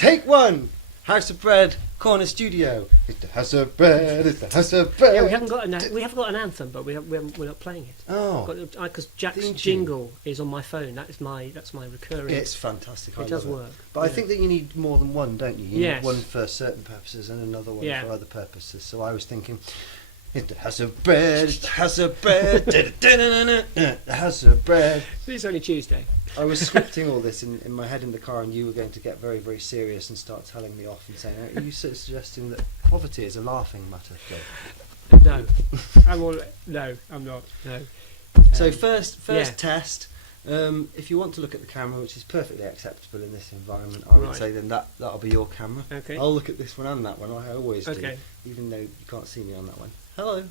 Take one! House of Bread, Corner Studio. It's the House of Bread, it's the House of Bread. Yeah, we haven't got an anthem, but we're not playing it. Oh. Because Jack's jingle is on my phone. That's my recurring. It's fantastic. It does work. But I think that you need more than one, don't you? You Yes. need one for certain purposes and another one Yeah. for other purposes. So I was thinking, it's the House of Bread, it's the House of Bread, the House of Bread. It's only Tuesday. I was scripting all this in my head in the car, and you were going to get very, very serious and start telling me off and saying, are you suggesting that poverty is a laughing matter, Joe? No, no, I'm not. No. So first yeah. test. If you want to look at the camera, which is perfectly acceptable in this environment, I would Right. say then that'll be your camera. Okay. I'll look at this one and that one. I always do, Okay. even though you can't see me on that one. Hello.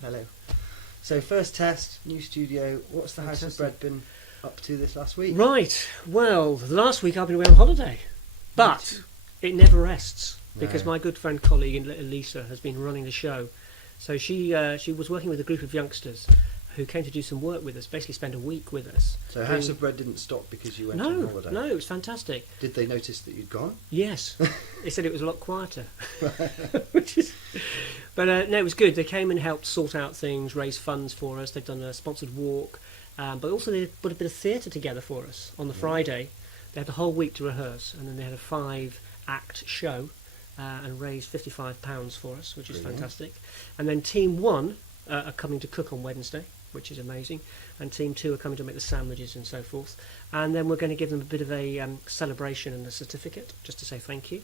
So first test, new studio. What's the House of Bread been up to this last week? Right. Well, last week I've been away on holiday, but it never rests because No. my good friend, colleague Elisa has been running the show. So she was working with a group of youngsters who came to do some work with us, basically spend a week with us. So House of Bread didn't stop because you went on holiday? No, it was fantastic. Did they notice that you'd gone? Yes, they said it was a lot quieter. No, it was good. They came and helped sort out things, raise funds for us. They've done a sponsored walk, but also they put a bit of theatre together for us on the Friday. They had the whole week to rehearse, and then they had a 5-act show and raised £55 for us, which is fantastic. And then Team 1 are coming to cook on Wednesday, which is amazing, and Team 2 are coming to make the sandwiches and so forth. And then we're going to give them a bit of a celebration and a certificate, just to say thank you.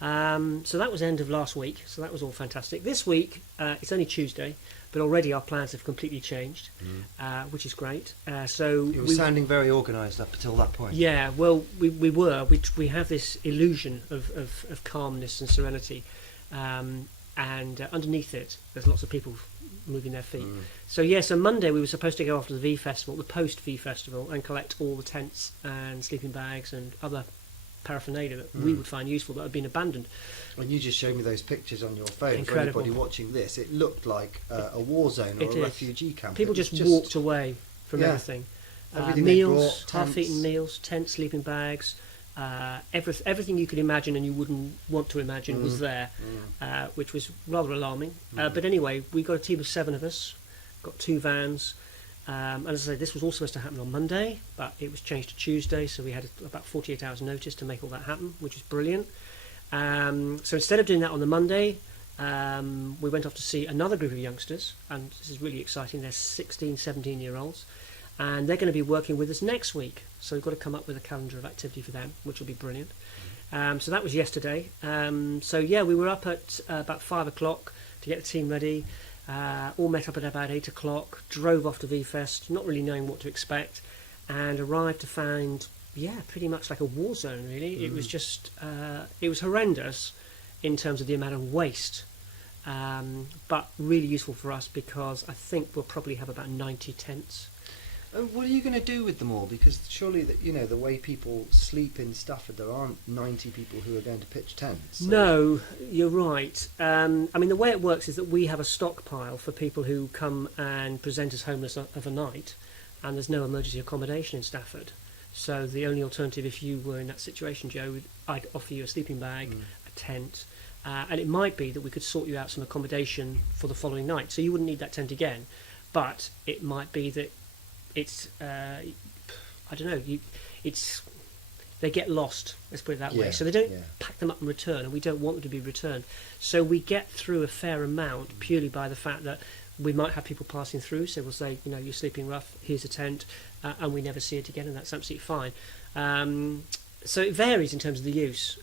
So that was end of last week, so that was all fantastic. This week, it's only Tuesday, but already our plans have completely changed, which is great. So It was sounding very organised up until that point. yeah, well, we have this illusion of calmness and serenity, and underneath it, there's lots of people moving their feet. So so Monday we were supposed to go after the V Festival, the post V Festival, and collect all the tents and sleeping bags and other paraphernalia that we would find useful that had been abandoned. And you just showed me those pictures on your phone. Incredible. For anybody watching this, it looked like a war zone or It a is. refugee camp. People just walked away from everything. Everything they Meals, brought, half-eaten tents. meals, tents, sleeping bags, everything you could imagine and you wouldn't want to imagine was there, which was rather alarming. But anyway, we got a team of 7 of us, got 2 vans, and as I say, this was all supposed to happen on Monday, but it was changed to Tuesday, so we had about 48 hours notice to make all that happen, which is brilliant. So instead of doing that on the Monday, we went off to see another group of youngsters, and this is really exciting. They're 16, 17-year-olds, and they're going to be working with us next week. So we've got to come up with a calendar of activity for them, which will be brilliant. So that was yesterday. We were up at about 5 o'clock to get the team ready. All met up at about 8 o'clock, drove off to V-Fest, not really knowing what to expect, and arrived to find, pretty much like a war zone, really. It was just, it was horrendous in terms of the amount of waste, but really useful for us because I think we'll probably have about 90 tents. And what are you going to do with them all? Because surely, the way people sleep in Stafford, there aren't 90 people who are going to pitch tents. So. No, you're right. The way it works is that we have a stockpile for people who come and present as homeless of a night, and there's no emergency accommodation in Stafford. So the only alternative, if you were in that situation, Joe, I'd offer you a sleeping bag, a tent, and it might be that we could sort you out some accommodation for the following night. So you wouldn't need that tent again, but it might be that it's they get lost, let's put it that way, so they don't pack them up and return, and we don't want them to be returned, so we get through a fair amount purely by the fact that we might have people passing through, so we'll say, you're sleeping rough, here's a tent, and we never see it again, and that's absolutely fine. So it varies in terms of the use.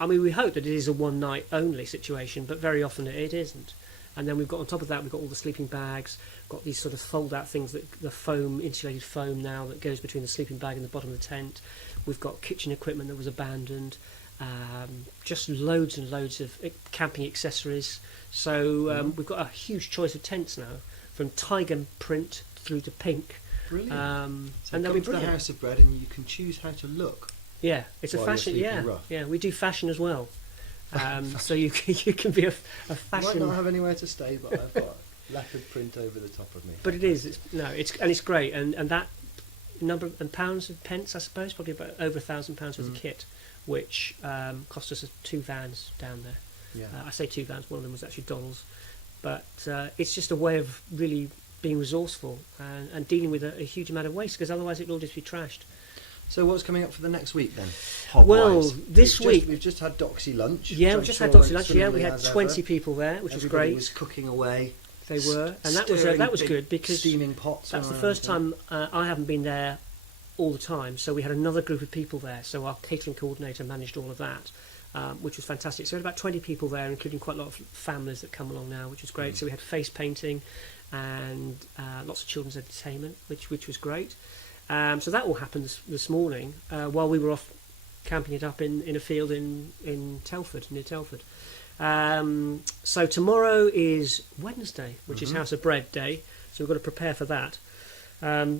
We hope that it is a one night only situation, but very often it isn't. And then we've got, on top of that, we've got all the sleeping bags, got these sort of fold-out things, that the foam, insulated foam now, that goes between the sleeping bag and the bottom of the tent. We've got kitchen equipment that was abandoned, just loads and loads of camping accessories. So we've got a huge choice of tents now, from tiger print through to pink. Brilliant. So and come to the House of Bread and you can choose how to look. Yeah, it's a fashion. Yeah, we do fashion as well. So you can be a fashion. I might not have anywhere to stay, but I've got leopard print over the top of me. But it's great, and that number and pounds of pence, I suppose, probably about over £1,000 worth of kit which cost us 2 vans down there. Yeah. I say 2 vans, one of them was actually Donald's. But it's just a way of really being resourceful and dealing with a huge amount of waste, because otherwise it will all just be trashed. So what's coming up for the next week then? Well, Hobwise? this week... We've just had Doxy lunch. Yeah, which we I'm just sure had Doxy went lunch. Yeah, we swimmingly had as 20 ever. people there, which was Everybody great. was cooking away. They were, and that was big good, because steaming pots. that's the and first everything. time I haven't been there all the time. So we had another group of people there. So our catering coordinator managed all of that, which was fantastic. So we had about 20 people there, including quite a lot of families that come along now, which was great. So we had face painting and lots of children's entertainment, which was great. So that all happened this morning while we were off camping it up in a field in Telford, near Telford. So tomorrow is Wednesday, which is House of Bread Day, so we've got to prepare for that.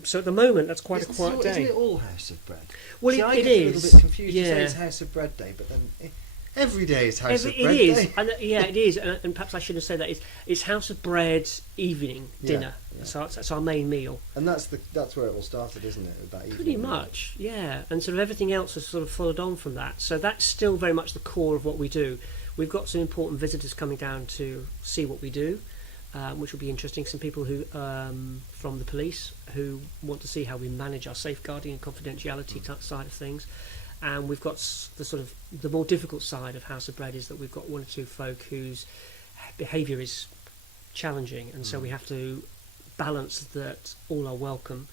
So at the moment, that's quite a quiet day. Isn't it all House of Bread? Well, See, I it get a is. little bit confused. You say Yeah. it's House of Bread Day, but then every day is House of It Bread is, Day. and it is, and perhaps I shouldn't have said that. It's House of Bread evening dinner, yeah. so that's our main meal. And that's where it all started, isn't it? About Pretty evening, much, yeah. And sort of everything else has sort of followed on from that. So that's still very much the core of what we do. We've got some important visitors coming down to see what we do, which will be interesting. Some people who from the police who want to see how we manage our safeguarding and confidentiality side of things. And we've got the sort of the more difficult side of House of Bread is that we've got 1 or 2 folk whose behaviour is challenging, and so we have to balance that all are welcome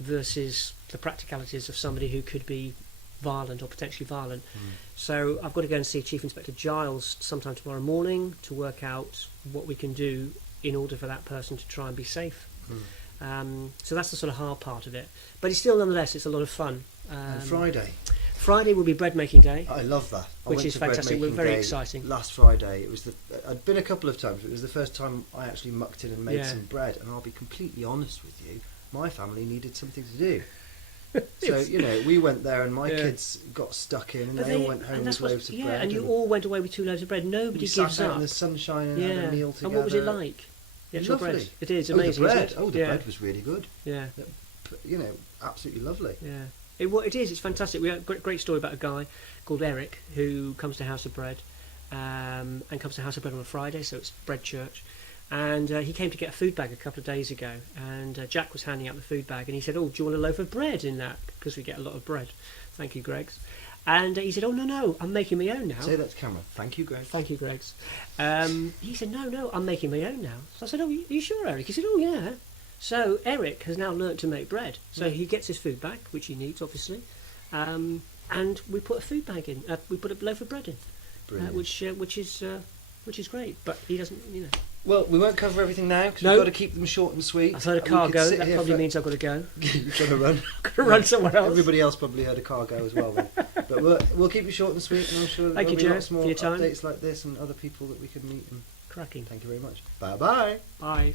versus the practicalities of somebody who could be violent or potentially violent. So I've got to go and see Chief Inspector Giles sometime tomorrow morning to work out what we can do in order for that person to try and be safe. So that's the sort of hard part of it, but it's still nonetheless it's a lot of fun. And Friday will be bread making day. I love that. I Which went is to bread fantastic. We're making very day exciting. Last Friday, it was I'd been a couple of times, but it was the first time I actually mucked in and made Yeah. some bread. And I'll be completely honest with you, my family needed something to do. So we went there, and my kids got stuck in, and But they all went home and with that's what- loaves of yeah, bread. and you all went away with 2 loaves of bread. Nobody we gives sat out up. in the sunshine and had a meal together. And what was it like? The actual Lovely. bread. It is Oh, the amazing. bread. Isn't it? Oh, the yeah. bread was really good. Yeah. Absolutely lovely. Yeah. It is. It's fantastic. We had a great story about a guy called Eric who comes to House of Bread, and comes to House of Bread on a Friday, so it's bread church. And he came to get a food bag a couple of days ago, and Jack was handing out the food bag, and he said, "Oh, do you want a loaf of bread in that? Because we get a lot of bread." Thank you, Greggs. And he said, "Oh, no, I'm making my own now." Say that to camera. Thank you, Greg. Thank you, Greggs. He said, no, I'm making my own now. So I said, "Oh, are you sure, Eric?" He said, "Oh, yeah." So Eric has now learnt to make bread. So he gets his food bag, which he needs, obviously, and we put a food bag in. We put a loaf of bread in, which is great. But he doesn't, Well, we won't cover everything now because No. we've got to keep them short and sweet. I've heard a We car could go. sit That here probably for- means I've got to go. You've got to run. Got to run somewhere else. Everybody else probably heard a car go as well. Then. But we'll keep it short and sweet, and I'm sure Thank you, there'll be Joe, lots more for your time. updates like this and other people that we can meet. And Cracking. thank you very much. Bye bye. Bye.